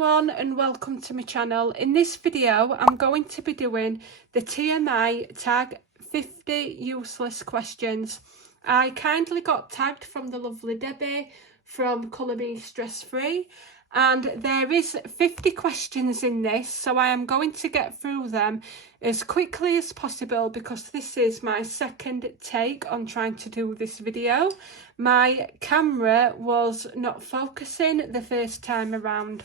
everyone and welcome to my channel. In this video I'm going to be doing the Tmi Tag 50 useless questions. I kindly got tagged from the lovely Debbie from Colour Me Stress Free, and there is 50 questions in this, so I am going to get through them as quickly as possible because this is my second take on trying to do this video. My camera was not focusing the first time around.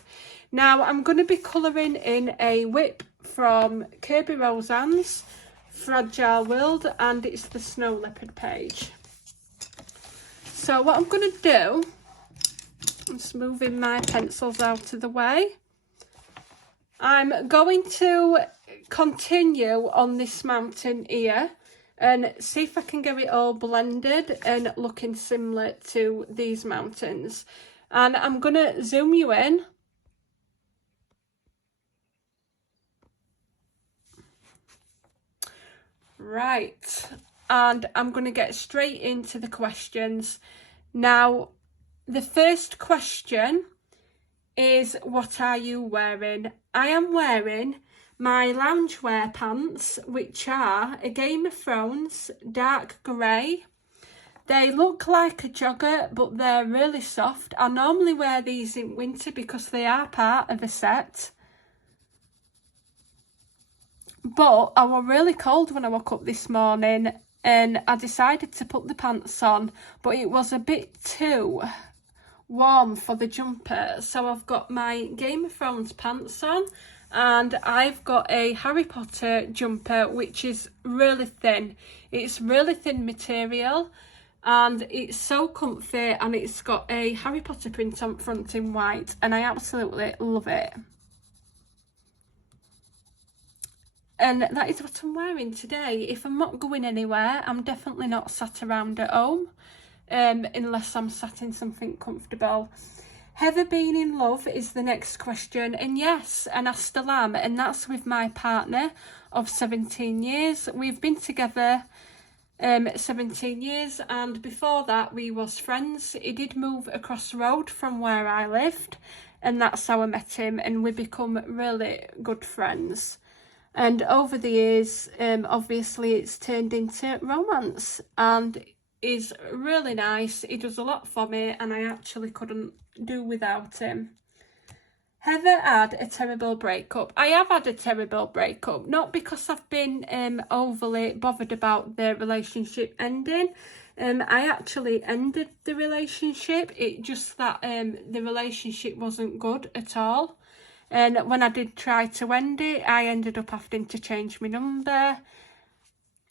Now I'm going to be colouring in a whip from Kirby Roseanne's Fragile World, and it's the Snow Leopard page. So what I'm going to do, I'm just moving my pencils out of the way. I'm going to continue on this mountain here and see if I can get it all blended and looking similar to these mountains. And I'm going to zoom you in. Right, and I'm going to get straight into the questions. Now, the first question is, what are you wearing? I am wearing my loungewear pants, which are a Game of Thrones dark grey. They look like a jogger, but they're really soft. I normally wear these in winter because they are part of a set. But I was really cold when I woke up this morning and I decided to put the pants on, but it was a bit too warm for the jumper. So I've got my Game of Thrones pants on and I've got a Harry Potter jumper, which is really thin. It's really thin material and it's so comfy, and it's got a Harry Potter print on front in white, and I absolutely love it. And that is what I'm wearing today. If I'm not going anywhere, I'm definitely not sat around at home, unless I'm sat in something comfortable. Ever been in love is the next question, and yes, and I still am, and that's with my partner of 17 years. We've been together 17 years, and before that we was friends. He did move across the road from where I lived, and that's how I met him, and we become really good friends. And over the years, obviously it's turned into romance, and he's really nice. He does a lot for me, and I actually couldn't do without him. Heather had a terrible breakup. I have had a terrible breakup, not because I've been overly bothered about the relationship ending. I actually ended the relationship. It just that the relationship wasn't good at all. And when I did try to end it, I ended up having to change my number.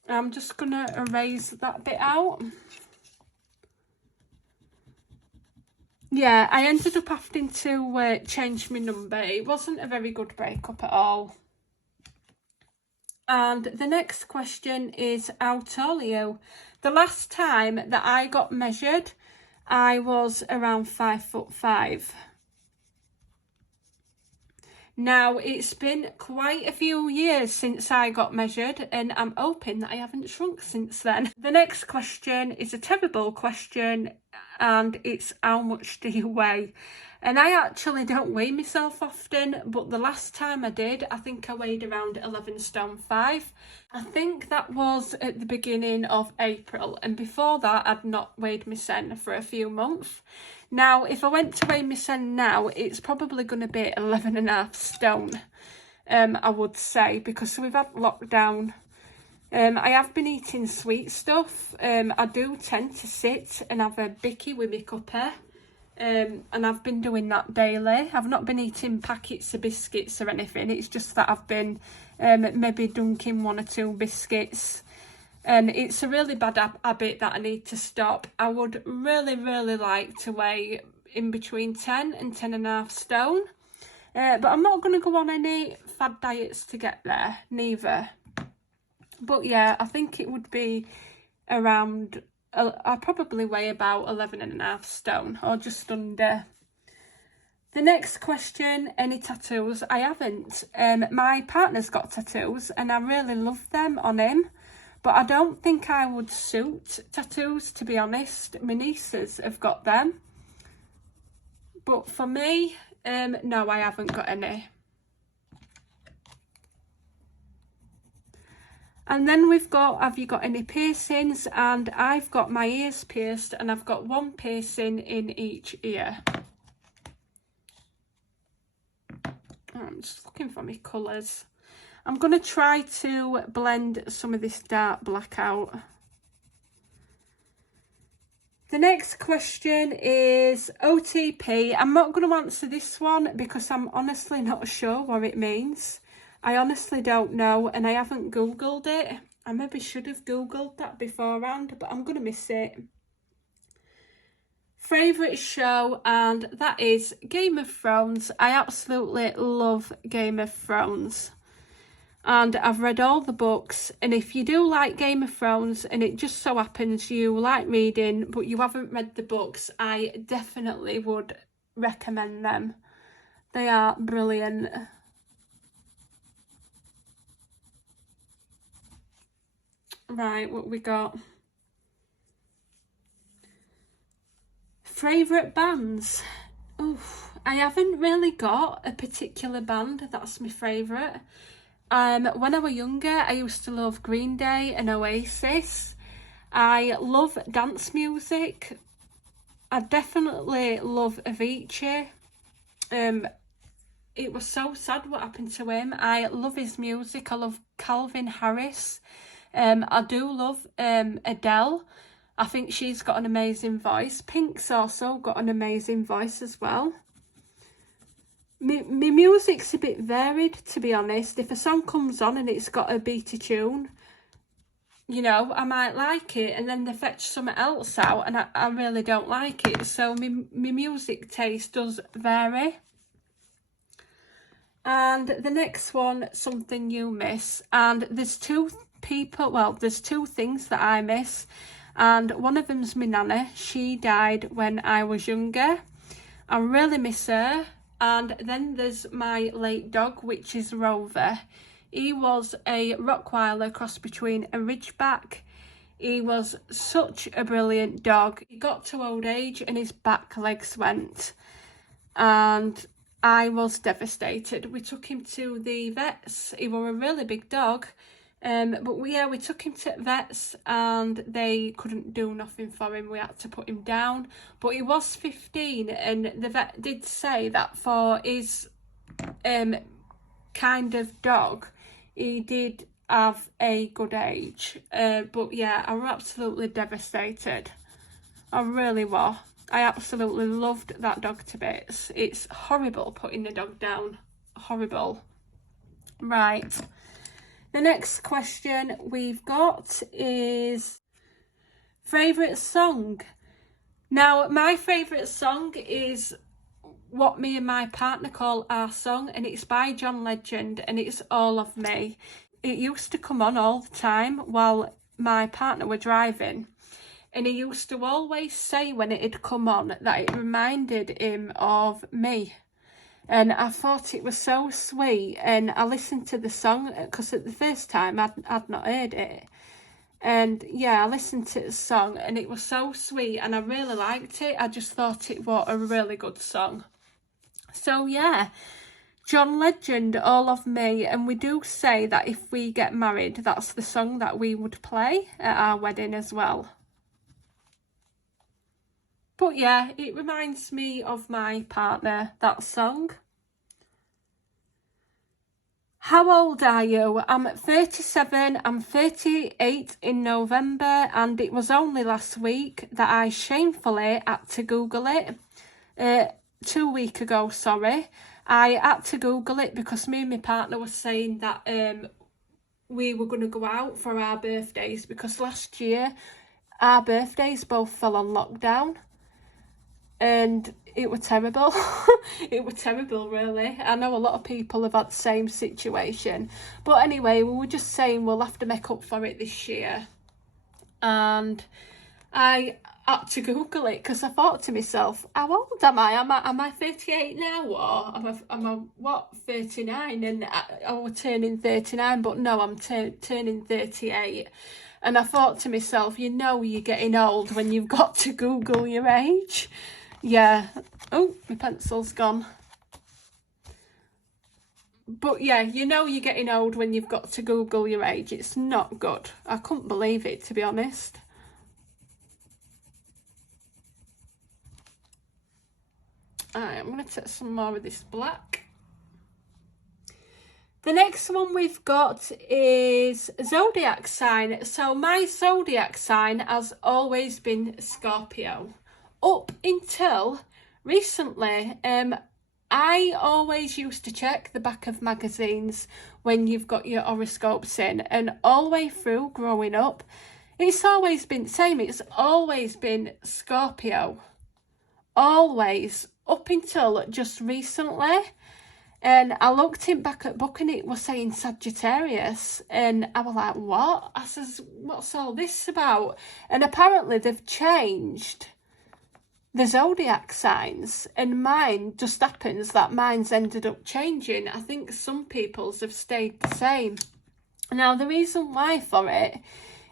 I'm just going to erase that bit out. Yeah, I ended up having to change my number. It wasn't a very good breakup at all. And the next question is, how tall are you? The last time that I got measured, I was around 5'5". Now, it's been quite a few years since I got measured, and I'm hoping that I haven't shrunk since then. The next question is a terrible question, and it's, how much do you weigh? And I actually don't weigh myself often, but the last time I did, I think I weighed around 11 stone 5. I think that was at the beginning of April, and before that I'd not weighed myself for a few months. Now, if I went to weigh myself now, it's probably going to be 11.5 stone, I would say, because we've had lockdown. I have been eating sweet stuff. I do tend to sit and have a bicky with my cuppa, and I've been doing that daily. I've not been eating packets of biscuits or anything. It's just that I've been maybe dunking 1 or 2 biscuits. And it's a really bad habit that I need to stop. I would really, really like to weigh in between 10 and 10.5 stone. But I'm not going to go on any fad diets to get there, neither. But yeah, I think it would be around, I probably weigh about 11.5 stone or just under. The next question, any tattoos? I haven't. My partner's got tattoos and I really love them on him. But I don't think I would suit tattoos, to be honest. My nieces have got them. But for me, No, I haven't got any. And then we've got, have you got any piercings? And I've got my ears pierced, and I've got one piercing in each ear. I'm just looking for my colours. I'm going to try to blend some of this dark black out. The next question is OTP. I'm not going to answer this one because I'm honestly not sure what it means. I honestly don't know, and I haven't Googled it. I maybe should have Googled that beforehand, but I'm going to miss it. Favourite show, and that is Game of Thrones. I absolutely love Game of Thrones. And I've read all the books, and if you do like Game of Thrones and it just so happens you like reading but you haven't read the books, I definitely would recommend them. They are brilliant. Right, what we got? Favourite bands? Oof, I haven't really got a particular band that's my favourite. When I was younger, I used to love Green Day and Oasis. I love dance music. I definitely love Avicii. It was so sad what happened to him. I love his music. I love Calvin Harris. I do love Adele. I think she's got an amazing voice. Pink's also got an amazing voice as well. My music's a bit varied, to be honest. If a song comes on and it's got a beaty tune, you know, I might like it, and then they fetch something else out and I really don't like it. So my music taste does vary. And the next one, something you miss. And there's two things that I miss. And one of them's my nana. She died when I was younger. I really miss her. And then there's my late dog, which is Rover. He was a Rottweiler cross between a Ridgeback. He was such a brilliant dog. He got to old age and his back legs went. And I was devastated. We took him to the vets. He was a really big dog. But we took him to vets and they couldn't do nothing for him. We had to put him down. But he was 15, and the vet did say that for his kind of dog, he did have a good age. But yeah, I was absolutely devastated. I really was. I absolutely loved that dog to bits. It's horrible putting the dog down. Horrible. Right. The next question we've got is favourite song. Now, my favourite song is what me and my partner call our song, and it's by John Legend, and it's All of Me. It used to come on all the time while my partner were driving, and he used to always say when it had come on that it reminded him of me. And I thought it was so sweet, and I listened to the song because at the first time I'd not heard it. And yeah, I listened to the song and it was so sweet and I really liked it. I just thought it was a really good song. So yeah, John Legend, All of Me. And we do say that if we get married, that's the song that we would play at our wedding as well. But yeah, it reminds me of my partner, that song. How old are you? I'm 37, I'm 38 in November, and it was only last week that I shamefully had to Google it. 2 weeks ago, sorry. I had to Google it because me and my partner were saying that we were going to go out for our birthdays, because last year our birthdays both fell on lockdown. And it was terrible. It was terrible, really. I know a lot of people have had the same situation. But anyway, we were just saying we'll have to make up for it this year. And I had to Google it because I thought to myself, how old am I? Am I 38 now, or am I what, 39? And I was turning 39, but no, I'm turning 38. And I thought to myself, you know you're getting old when you've got to Google your age. Yeah. Oh, my pencil's gone. But yeah, you know you're getting old when you've got to Google your age. It's not good. I couldn't believe it, to be honest. Alright, I'm going to take some more of this black. The next one we've got is Zodiac sign. So my Zodiac sign has always been Scorpio. Up until recently, I always used to check the back of magazines when you've got your horoscopes in, and all the way through growing up, it's always been the same. It's always been Scorpio. Always. Up until just recently. And I looked it back at book and it was saying Sagittarius. And I was like, what? I says, what's all this about? And apparently they've changed the zodiac signs. And mine just happens that mine's ended up changing. I think some people's have stayed the same. Now, the reason why for it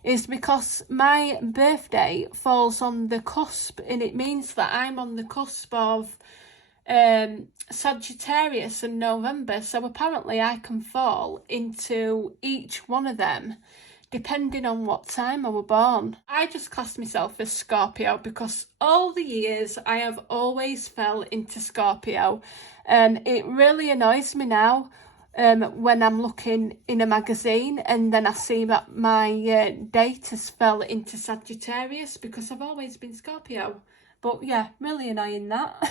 is because my birthday falls on the cusp. And it means that I'm on the cusp of Sagittarius and November, so apparently I can fall into each one of them depending on what time I was born. I just class myself as Scorpio because all the years I have always fell into Scorpio, and it really annoys me now when I'm looking in a magazine and then I see that my date has fell into Sagittarius because I've always been Scorpio. But yeah, really annoying that.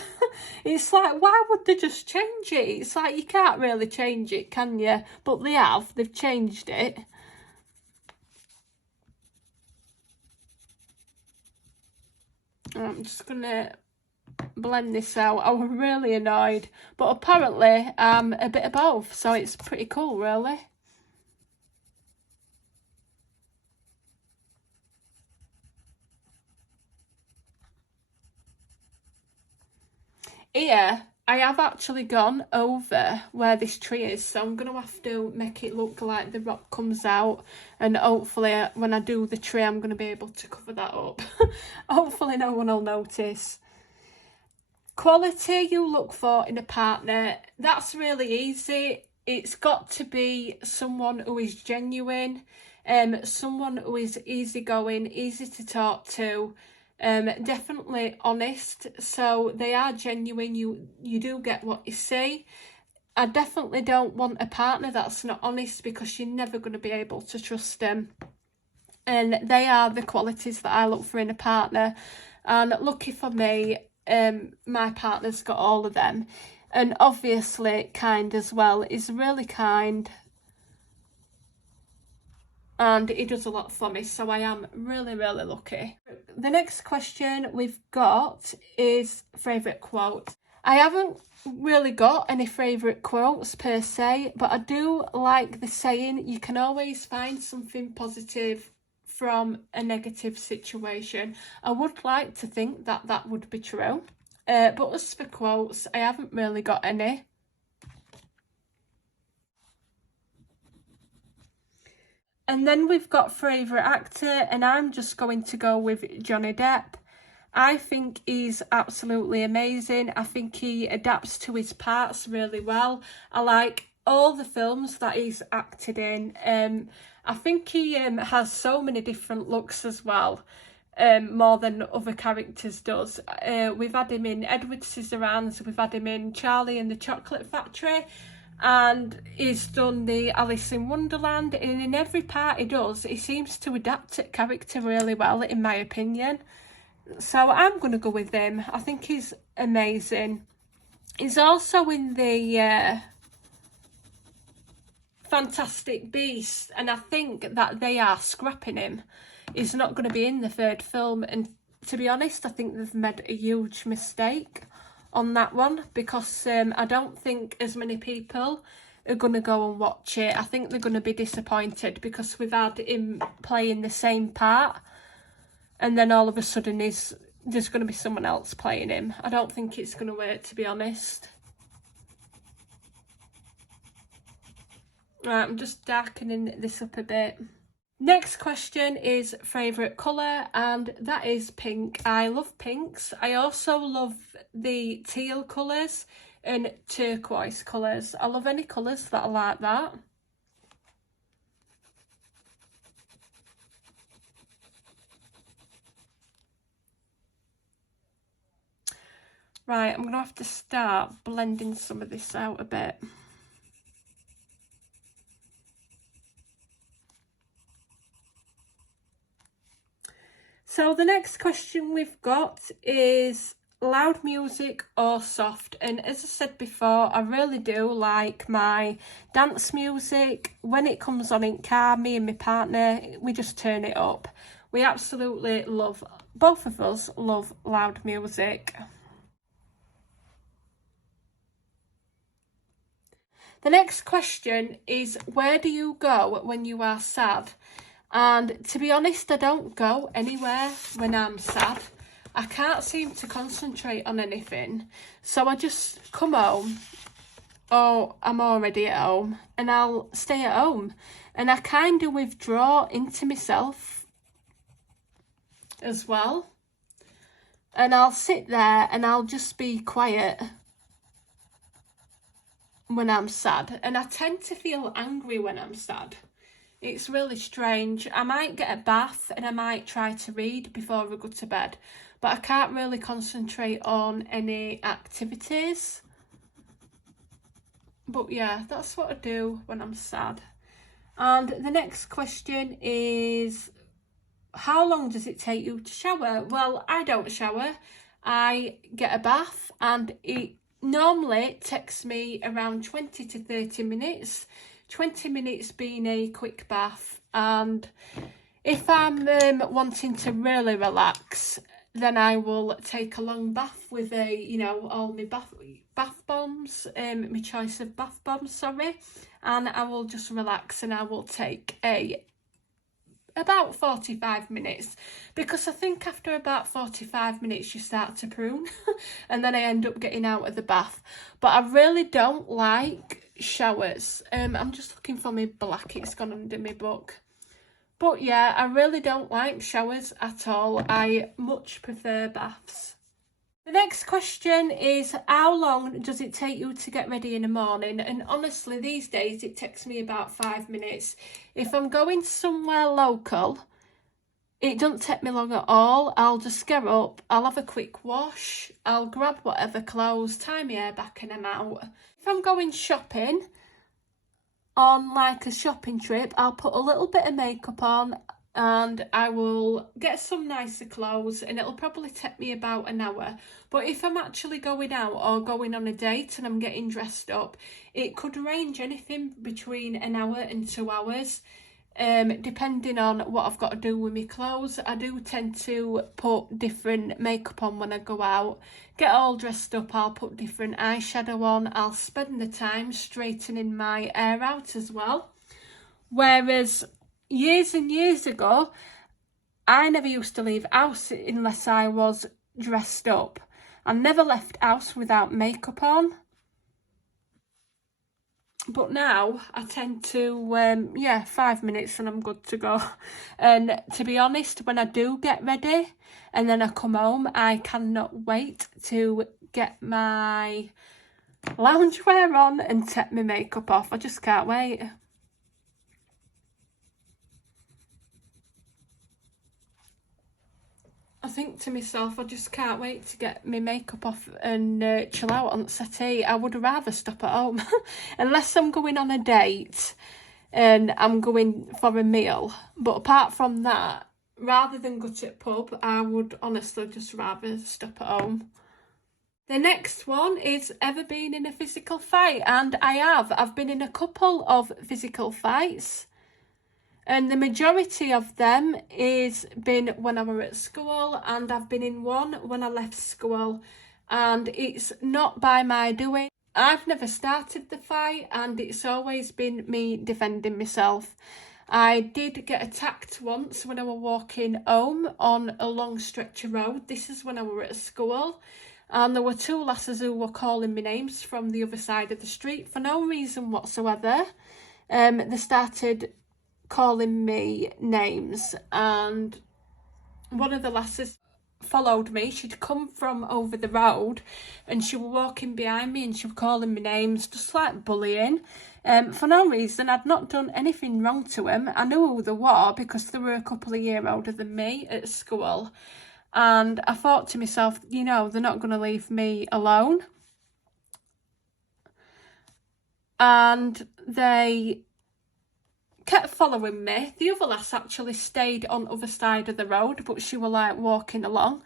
It's like, why would they just change it? It's like, you can't really change it, can you? But they have. They've changed it. I'm just going to blend this out. I was really annoyed. But apparently, I'm a bit of both. So it's pretty cool, really. Here, I have actually gone over where this tree is, so I'm going to have to make it look like the rock comes out, and hopefully when I do the tree I'm going to be able to cover that up. Hopefully no one will notice. Quality you look for in a partner, that's really easy. It's got to be someone who is genuine, someone who is easygoing, easy to talk to, definitely honest, so they are genuine. You do get what you say. I definitely don't want a partner that's not honest because you're never going to be able to trust them, and they are the qualities that I look for in a partner. And lucky for me, my partner's got all of them. And obviously kind as well. Is really kind, and he does a lot for me, so I am really, really lucky. The next question we've got is favourite quote. I haven't really got any favourite quotes per se, but I do like the saying, you can always find something positive from a negative situation. I would like to think that that would be true. But as for quotes, I haven't really got any. And then we've got favourite actor, and I'm just going to go with Johnny Depp. I think he's absolutely amazing. I think he adapts to his parts really well. I like all the films that he's acted in. I think he has so many different looks as well, more than other characters does. We've had him in Edward Scissorhands, we've had him in Charlie and the Chocolate Factory, and he's done the Alice in Wonderland, and in every part he does, he seems to adapt to character really well, in my opinion. So I'm going to go with him. I think he's amazing. He's also in the Fantastic Beasts, and I think that they are scrapping him. He's not going to be in the third film, and to be honest, I think they've made a huge mistake on that one, because I don't think as many people are going to go and watch it. I think they're going to be disappointed because we've had him playing the same part, and then all of a sudden there's going to be someone else playing him. I don't think it's going to work, to be honest. Right, I'm just darkening this up a bit. Next question is favourite colour, and that is pink. I love pinks. I also love the teal colours. in turquoise colours. I love any colours that are like that. Right, I'm going to have to start blending some of this out a bit. So the next question we've got is loud music or soft, and as I said before, I really do like my dance music. When it comes on in car, me and my partner, we just turn it up. We absolutely love, both of us love loud music. The next question is, where do you go when you are sad? And to be honest, I don't go anywhere when I'm sad. I can't seem to concentrate on anything. So I just come home. Oh, I'm already at home. And I'll stay at home. And I kind of withdraw into myself as well. And I'll sit there and I'll just be quiet when I'm sad. And I tend to feel angry when I'm sad. It's really strange. I might get a bath and I might try to read before I go to bed, but I can't really concentrate on any activities. But yeah, that's what I do when I'm sad. And the next question is, how long does it take you to shower? Well, I don't shower. I get a bath and it normally takes me around 20 to 30 minutes. 20 minutes being a quick bath, and if I'm wanting to really relax, then I will take a long bath with all my bath bombs, my choice of bath bombs, sorry, and I will just relax and I will take about 45 minutes, because I think after about 45 minutes you start to prune and then I end up getting out of the bath. But I really don't like showers. I'm just looking for my black, it's gone under my book. But yeah, I really don't like showers at all. I much prefer baths. The next question is, how long does it take you to get ready in the morning? And honestly, these days it takes me about 5 minutes. If I'm going somewhere local, it doesn't take me long at all. I'll just get up, I'll have a quick wash, I'll grab whatever clothes, tie my hair back and I'm out. If I'm going shopping, on like a shopping trip, I'll put a little bit of makeup on and I will get some nicer clothes and it'll probably take me about an hour. But if I'm actually going out or going on a date and I'm getting dressed up, it could range anything between an hour and 2 hours, depending on what I've got to do with my clothes. I do tend to put different makeup on when I go out, get all dressed up, I'll put different eyeshadow on, I'll spend the time straightening my hair out as well. Whereas years and years ago, I never used to leave house unless I was dressed up. I never left house without makeup on. But now I tend to, 5 minutes and I'm good to go. And to be honest, when I do get ready and then I come home, I cannot wait to get my loungewear on and take my makeup off. I just can't wait. I think to myself, I just can't wait to get my makeup off and chill out on the settee. I would rather stop at home unless I'm going on a date and I'm going for a meal. But apart from that, rather than go to a pub, I would honestly just rather stop at home. The next one is, ever been in a physical fight? And I have. I've been in a couple of physical fights. And the majority of them is been when I was at school, and I've been in one when I left school, and it's not by my doing. I've never started the fight and it's always been me defending myself. I did get attacked once when I was walking home on a long stretch of road. This is when I was at school, and there were two lasses who were calling me names from the other side of the street for no reason whatsoever. They started calling me names, and one of the lasses followed me. She'd come from over the road and she was walking behind me and she was calling me names, just like bullying. For no reason. I'd not done anything wrong to him. I knew who they were because they were a couple of years older than me at school. And I thought to myself, you know, they're not going to leave me alone. And they kept following me. The other lass actually stayed on the other side of the road, but she was like walking along.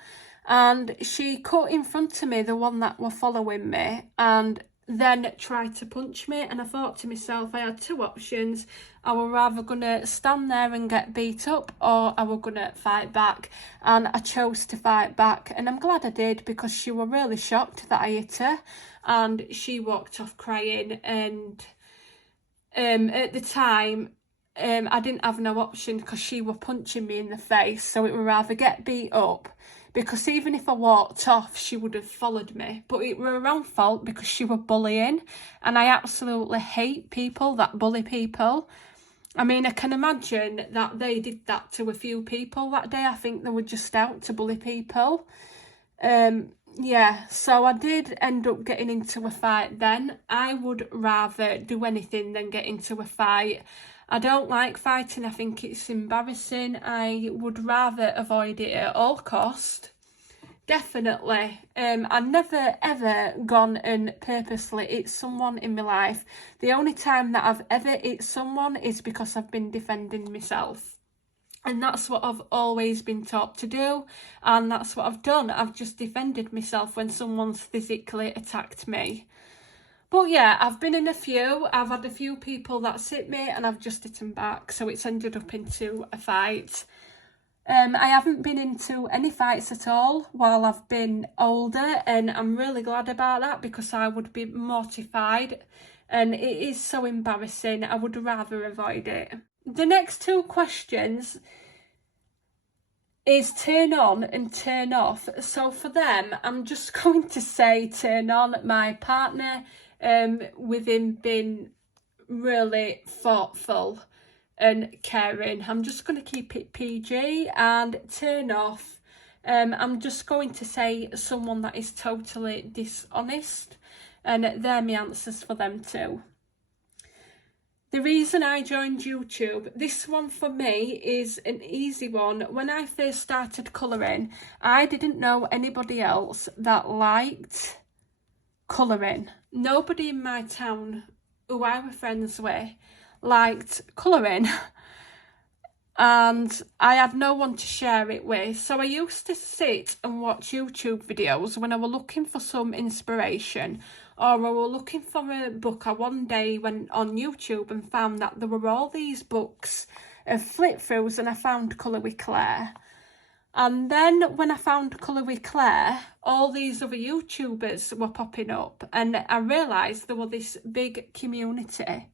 And she cut in front of me, the one that were following me, and then tried to punch me. And I thought to myself, I had two options. I was either going to stand there and get beat up, or I was going to fight back. And I chose to fight back, and I'm glad I did, because she was really shocked that I hit her, and she walked off crying. And at the time, I didn't have no option because she was punching me in the face, so it would rather get beat up, because even if I walked off, she would have followed me. But it were her own fault because she was bullying, and I absolutely hate people that bully people. I mean, I can imagine that they did that to a few people that day. I think they were just out to bully people. Yeah, so I did end up getting into a fight then. I would rather do anything than get into a fight. I don't like fighting. I think it's embarrassing. I would rather avoid it at all cost. Definitely. I never ever gone and purposely hit someone in my life. The only time that I've ever hit someone is because I've been defending myself. And that's what I've always been taught to do. And that's what I've done. I've just defended myself when someone's physically attacked me. But yeah, I've been in a few. I've had a few people that hit me and I've just hit them back. So it's ended up into a fight. I haven't been into any fights at all while I've been older. And I'm really glad about that, because I would be mortified. And it is so embarrassing. I would rather avoid it. The next two questions is turn on and turn off. So for them, I'm just going to say turn on. My partner, with him being really thoughtful and caring, I'm just going to keep it PG. And turn off, I'm just going to say someone that is totally dishonest, and they're my answers for them too. The reason I joined YouTube, this one for me is an easy one. When I first started colouring, I didn't know anybody else that liked colouring. Nobody in my town who I were friends with liked colouring. And I had no one to share it with. So I used to sit and watch YouTube videos when I was looking for some inspiration, or I was looking for a book. I one day went on YouTube and found that there were all these books of flip-throughs, and I found Colour with Claire. And then when I found Colour with Claire, all these other YouTubers were popping up, and I realised there was this big community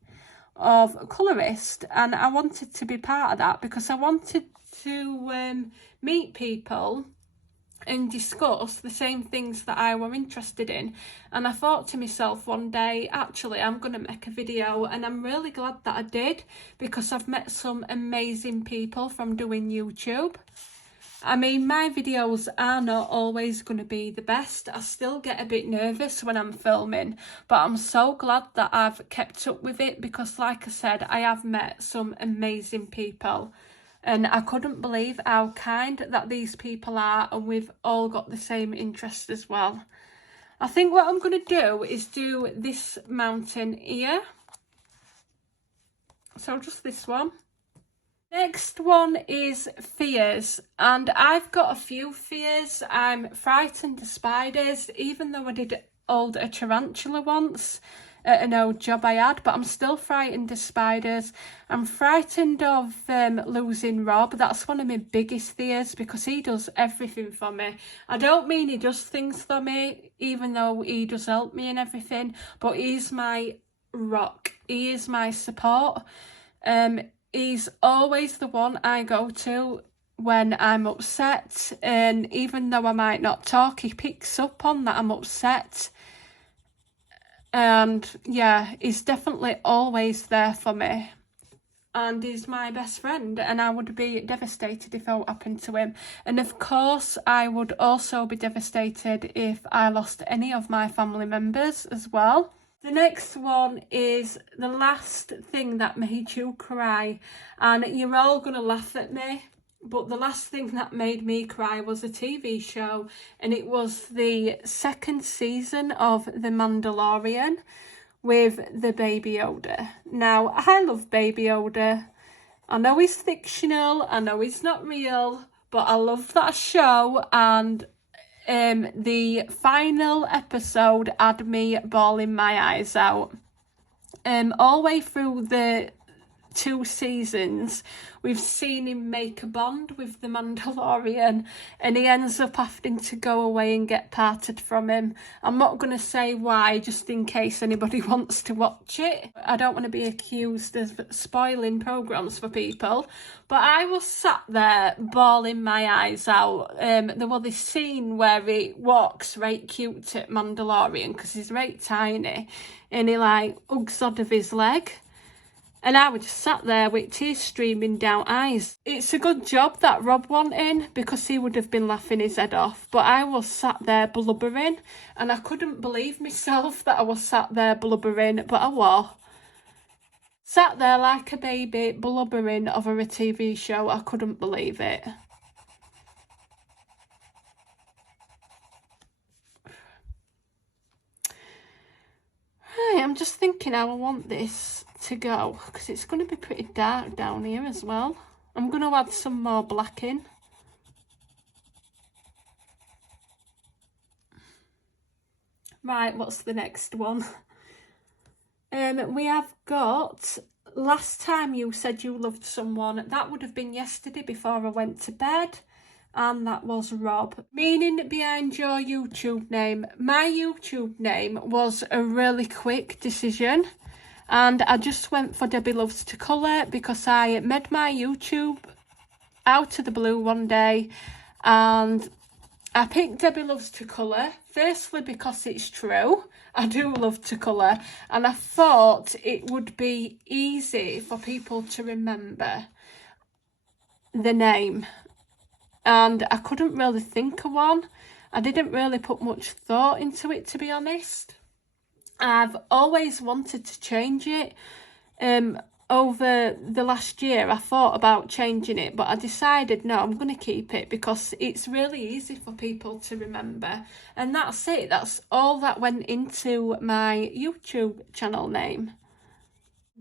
of colourists, and I wanted to be part of that, because I wanted to meet people and discuss the same things that I were interested in. And I thought to myself one day, actually, I'm going to make a video, and I'm really glad that I did, because I've met some amazing people from doing YouTube. I mean, my videos are not always going to be the best. I still get a bit nervous when I'm filming, but I'm so glad that I've kept up with it, because like I said, I have met some amazing people, and I couldn't believe how kind that these people are, and we've all got the same interests as well. I think what I'm going to do is do this mountain here. So just this one. Next one is fears, and I've got a few fears. I'm frightened of spiders, even though I did hold a tarantula once at an old job I had, but I'm still frightened of spiders. I'm frightened of losing Rob. That's one of my biggest fears, because he does everything for me. I don't mean he does things for me, even though he does help me and everything, but he's my rock. He is my support. He's always the one I go to when I'm upset, and even though I might not talk, he picks up on that I'm upset. And yeah, he's definitely always there for me. and is my best friend, and I would be devastated if it happened to him. And of course I would also be devastated if I lost any of my family members as well. The next one is the last thing that made you cry, and you're all gonna laugh at me, but the last thing that made me cry was a TV show, and it was the second season of The Mandalorian with the Baby Yoda. Now, I love Baby Yoda. I know he's fictional, I know he's not real, but I love that show, and the final episode had me bawling my eyes out. All the way through the 2 seasons, we've seen him make a bond with the Mandalorian, and he ends up having to go away and get parted from him. I'm not going to say why, just in case anybody wants to watch it. I don't want to be accused of spoiling programmes for people, but I was sat there bawling my eyes out. There was this scene where he walks right cute at Mandalorian because he's right tiny, and he like hugs out of his leg. And I was just sat there with tears streaming down eyes. It's a good job that Rob wasn't in, because he would have been laughing his head off. But I was sat there blubbering, and I couldn't believe myself that I was sat there blubbering, but I was. Sat there like a baby blubbering over a TV show. I couldn't believe it. Right, I'm just thinking how I want this to go, because it's going to be pretty dark down here as well. I'm going to add some more black in. Right, what's the next one? We have got Last Time You Said You Loved Someone. That would have been yesterday before I went to bed, and that was Rob. Meaning behind your YouTube name. My YouTube name was a really quick decision, and I just went for Debbie Loves to Colour because I made my YouTube out of the blue one day, and I picked Debbie Loves to Colour, firstly because it's true. I do love to colour, and I thought it would be easy for people to remember the name, and I couldn't really think of one. I didn't really put much thought into it, to be honest. I've always wanted to change it. Over the last year I thought about changing it, but I decided no, I'm going to keep it because it's really easy for people to remember, and that's it. That's all that went into my YouTube channel name.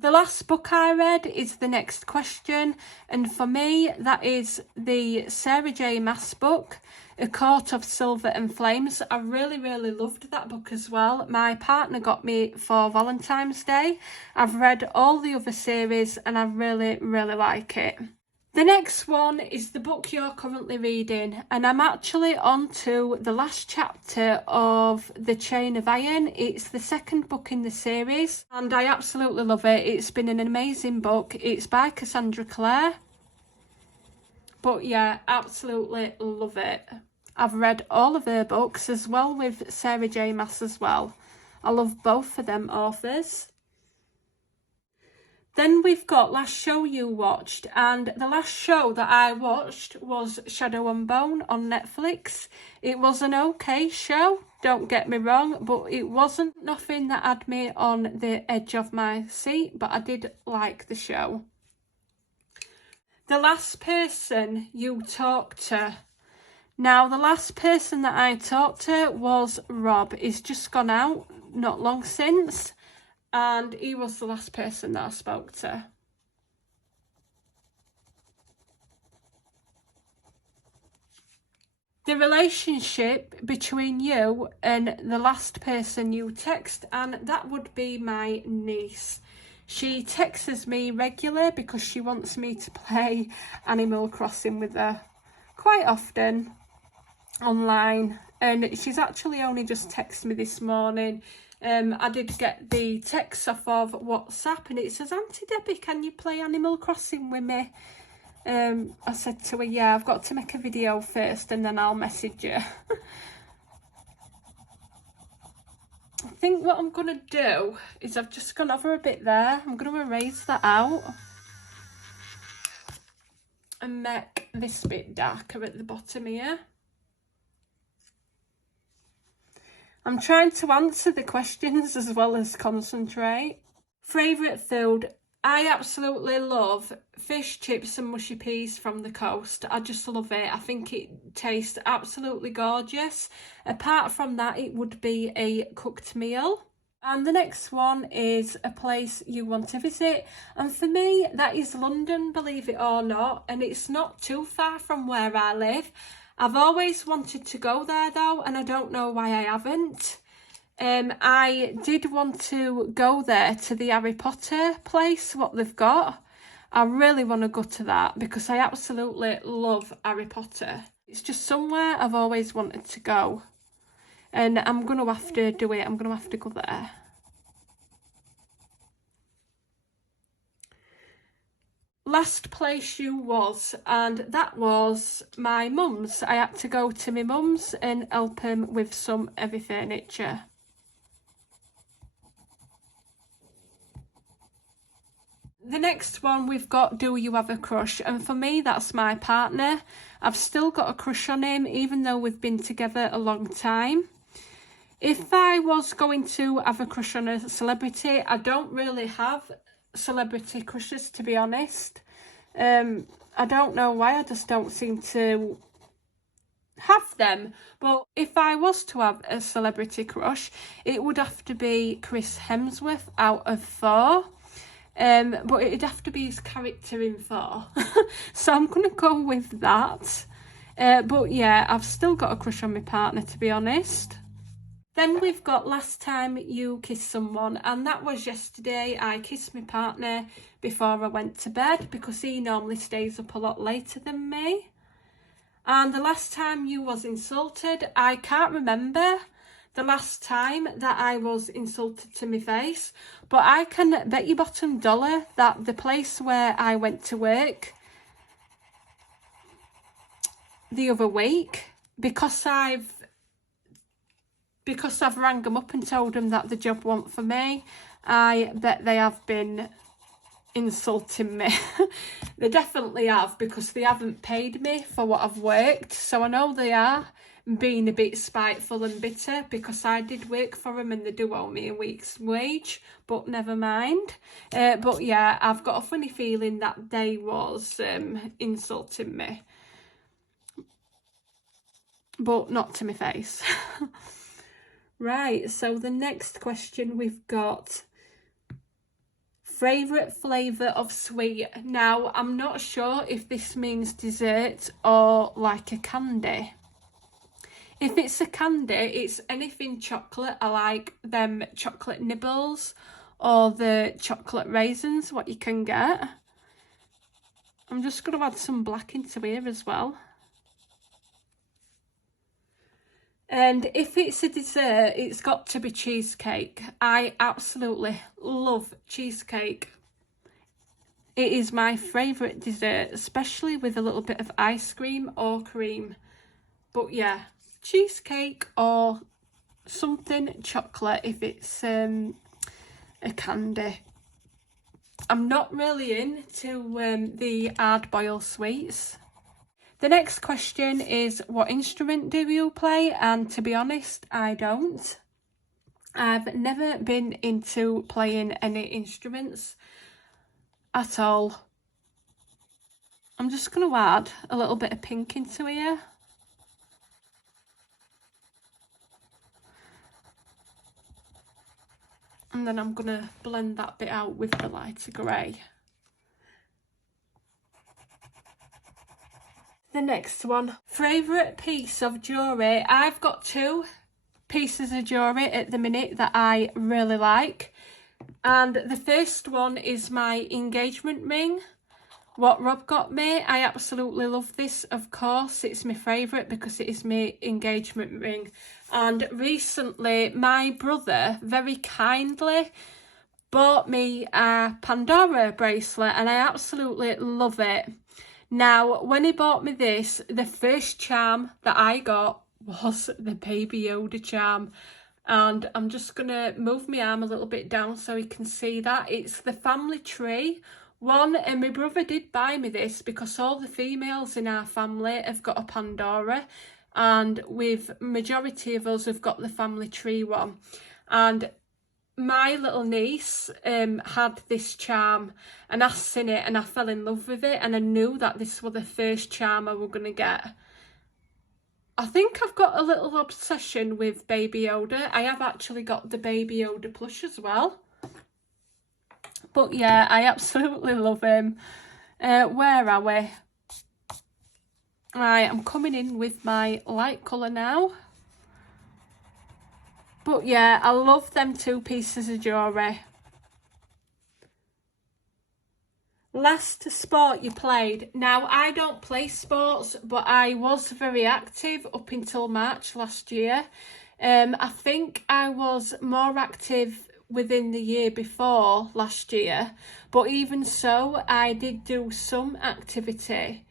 The last book I read is The Next Question, and for me that is the Sarah J Maas book, A Court of Silver and Flames. I really loved that book as well. My partner got me for Valentine's Day. I've read all the other series and I really like it. The next one is the book you're currently reading, and I'm actually on to the last chapter of The Chain of Iron. It's the second book in the series and I absolutely love it. It's been an amazing book. It's by Cassandra Clare. But yeah, absolutely love it. I've read all of her books as well with Sarah J Maas as well. I love both of them authors. Then we've got Last Show You Watched, and the last show that I watched was Shadow and Bone on Netflix. It was an okay show, don't get me wrong, but it wasn't nothing that had me on the edge of my seat, but I did like the show. The Last Person You Talked to. Now, the last person that I talked to was Rob. He's just gone out not long since, and he was the last person that I spoke to. The relationship between you and the last person you text, and that would be my niece. She texts me regularly because she wants me to play Animal Crossing with her quite often online, and she's actually only just texted me this morning. I did get the text off of WhatsApp and it says, "Auntie Debbie, can you play Animal Crossing with me?" I said to her, yeah, I've got to make a video first and then I'll message you. I think what I'm going to do is I've just gone over a bit there. I'm going to erase that out. and make this bit darker at the bottom here. I'm trying to answer the questions as well as concentrate. Favourite food? I absolutely love fish, chips and mushy peas from the coast. I just love it. I think it tastes absolutely gorgeous. Apart from that, it would be a cooked meal. And the next one is a place you want to visit. And for me, that is London, believe it or not. And it's not too far from where I live. I've always wanted to go there though, and I don't know why I haven't. I did want to go there to the Harry Potter place, what they've got. I really want to go to that because I absolutely love Harry Potter. It's just somewhere I've always wanted to go. And I'm going to have to do it. I'm going to have to go there. Last place you was, and that was my mum's. I had to go to my mum's and help him with some heavy furniture. The next one we've got, do you have a crush? And for me, that's my partner. I've still got a crush on him, even though we've been together a long time. If I was going to have a crush on a celebrity, I don't really have celebrity crushes, to be honest. I don't know why, I just don't seem to have them. But if I was to have a celebrity crush, it would have to be Chris Hemsworth out of Thor. But it'd have to be his character in Thor. So I'm going to go with that. But yeah, I've still got a crush on my partner, to be honest. Then we've got last time you kissed someone, and that was yesterday. I kissed my partner before I went to bed because he normally stays up a lot later than me. And the last time you was insulted, I can't remember the last time that I was insulted to my face, but I can bet you bottom dollar that the place where I went to work the other week, because I've rang them up and told them that the job wasn't for me, I bet they have been insulting me. They definitely have, because they haven't paid me for what I've worked. So I know they are being a bit spiteful and bitter because I did work for them and they do owe me a week's wage, but never mind. But yeah, I've got a funny feeling that they was insulting me, but not to my face. Right, so the next question we've got, favourite flavour of sweet. Now, I'm not sure if this means dessert or like a candy. If it's a candy, it's anything chocolate. I like them chocolate nibbles or the chocolate raisins, what you can get. I'm just going to add some black into here as well. And if it's a dessert, it's got to be cheesecake. I absolutely love cheesecake. It is my favourite dessert, especially with a little bit of ice cream or cream. But yeah, cheesecake or something chocolate if it's a candy. I'm not really into the hard boiled sweets. The next question is, what instrument do you play? And to be honest, I don't. I've never been into playing any instruments at all. I'm just going to add a little bit of pink into here. And then I'm going to blend that bit out with the lighter grey. The next one, favourite piece of jewellery. I've got two pieces of jewellery at the minute that I really like. And the first one is my engagement ring, what Rob got me. I absolutely love this, of course. It's my favourite because it is my engagement ring. And recently, my brother very kindly bought me a Pandora bracelet and I absolutely love it. Now, when he bought me this, the first charm that I got was the Baby Yoda charm. And I'm just going to move my arm a little bit down so you can see that. It's the family tree One, and my brother did buy me this because all the females in our family have got a Pandora, and majority of us have got the family tree one. And my little niece had this charm, and I seen it and I fell in love with it, and I knew that this was the first charm I was going to get. I think I've got a little obsession with Baby Yoda. I have actually got the Baby Yoda plush as well. But yeah, I absolutely love him. Where are we? Right, I'm coming in with my light colour now. But yeah, I love them two pieces of jewellery. Last sport you played. Now, I don't play sports, but I was very active up until March last year. I think I was more active within the year before last year, but even so, I did do some activity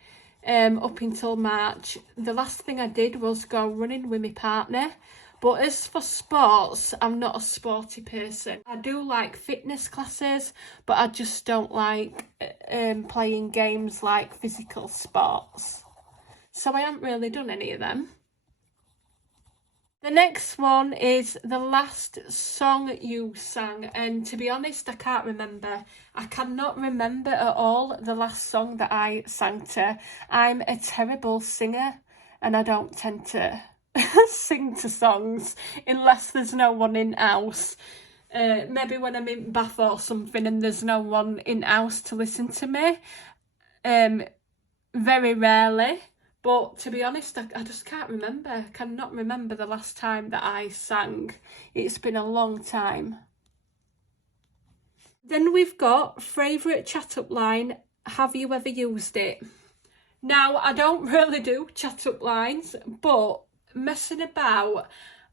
up until March. The last thing I did was go running with my partner. But as for sports, I'm not a sporty person. I do like fitness classes, but I just don't like playing games like physical sports. So I haven't really done any of them. The next one is the last song you sang, and to be honest, I can't remember. I cannot remember at all the last song that I sang to. I'm a terrible singer, and I don't tend to sing to songs unless there's no one in house. Maybe when I'm in bath or something and there's no one in house to listen to me. Very rarely. But to be honest, I just can't remember. I cannot remember the last time that I sang. It's been a long time. Then we've got favourite chat-up line. Have you ever used it? Now, I don't really do chat-up lines, but messing about,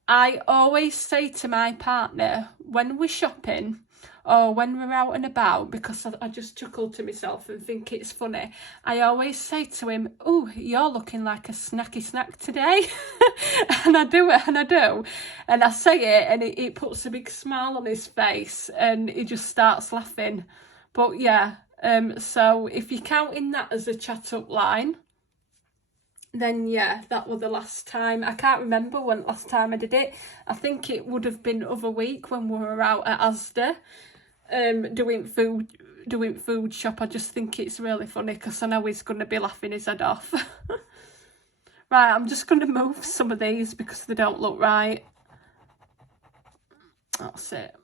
I always say to my partner when we're shopping or when we're out and about, because I just chuckle to myself and think it's funny, I always say to him, oh, you're looking like a snacky snack today. And I do. And I say it and it puts a big smile on his face and he just starts laughing. But yeah, so if you're counting that as a chat-up line, then yeah, that was the last time. I can't remember when last time I did it. I think it would have been other week when we were out at Asda doing food shop. I just think it's really funny because I know he's going to be laughing his head off. Right, I'm just going to move some of these because they don't look right. That's it.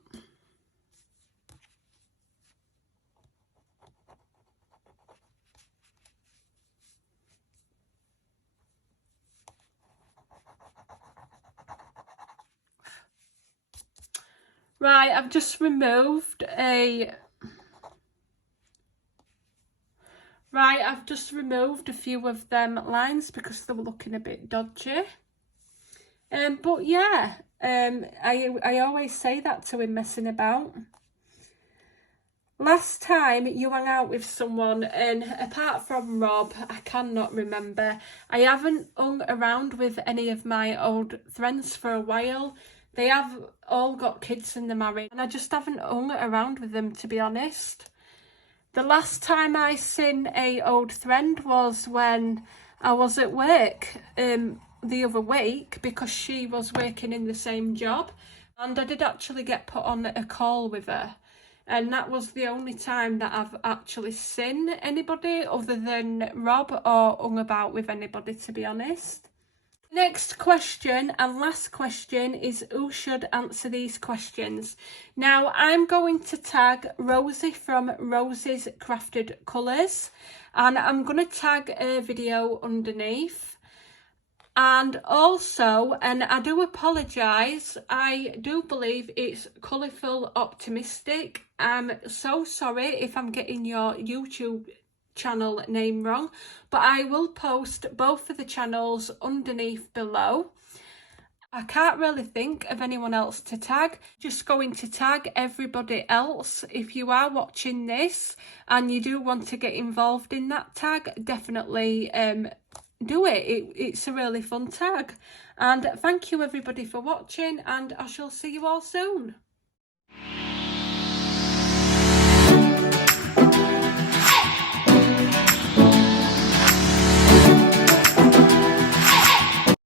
Right, I've just removed a few of them lines because they were looking a bit dodgy. But yeah, I always say that to him messing about. Last time you hung out with someone, and apart from Rob, I cannot remember. I haven't hung around with any of my old friends for a while. They have all got kids and they're married, and I just haven't hung around with them, to be honest. The last time I seen a old friend was when I was at work the other week, because she was working in the same job, and I did actually get put on a call with her, and that was the only time that I've actually seen anybody other than Rob or hung about with anybody, to be honest. Next question and last question is who should answer these questions. Now, I'm going to tag Rosie from Rosie's Crafted Colours, and I'm going to tag a video underneath. And also, and I do apologise, I do believe it's Colourful Optimistic. I'm so sorry if I'm getting your YouTube channel name wrong, but I will post both of the channels underneath below. I can't really think of anyone else to tag. Just going to tag everybody else. If you are watching this and you do want to get involved in that tag, definitely do it. It's a really fun tag. And thank you everybody for watching, and I shall see you all soon.